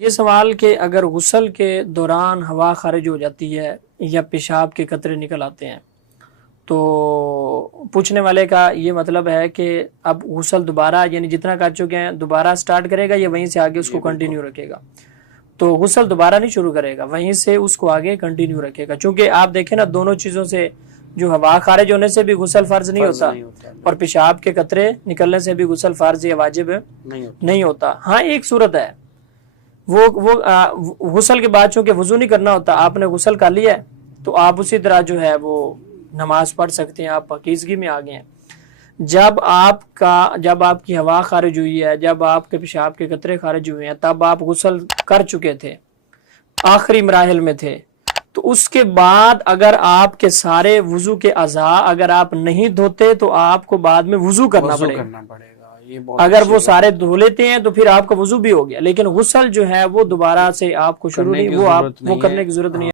یہ سوال کہ اگر غسل کے دوران ہوا خارج ہو جاتی ہے یا پیشاب کے قطرے نکل آتے ہیں تو پوچھنے والے کا یہ مطلب ہے کہ اب غسل دوبارہ یعنی جتنا کر چکے ہیں دوبارہ سٹارٹ کرے گا یا وہیں سے آگے اس کو کنٹینیو رکھے گا؟ تو غسل دوبارہ نہیں شروع کرے گا، وہیں سے اس کو آگے کنٹینیو رکھے گا، چونکہ آپ دیکھیں نا دونوں چیزوں سے جو ہوا خارج ہونے سے بھی غسل فرض نہیں ہوتا اور پیشاب کے قطرے نکلنے سے بھی غسل فرض یا واجب نہیں ہوتا۔ ہاں ایک صورت ہے وہ غسل کے بعد چونکہ وضو نہیں کرنا ہوتا، آپ نے غسل کر لیا ہے تو آپ اسی طرح جو ہے وہ نماز پڑھ سکتے ہیں، آپ پاکیزگی میں آ گئے ہیں۔ جب آپ کی ہوا خارج ہوئی ہے، جب آپ کے پیشاب کے قطرے خارج ہوئے ہیں، تب آپ غسل کر چکے تھے، آخری مراحل میں تھے، تو اس کے بعد اگر آپ کے سارے وضو کے اعضاء اگر آپ نہیں دھوتے تو آپ کو بعد میں وضو کرنا پڑے گا۔ اگر وہ سارے دھو لیتے ہیں تو پھر آپ کا وضو بھی ہو گیا، لیکن غسل جو ہے وہ دوبارہ سے آپ کو شروع نہیں، وہ کرنے کی ضرورت نہیں ہے۔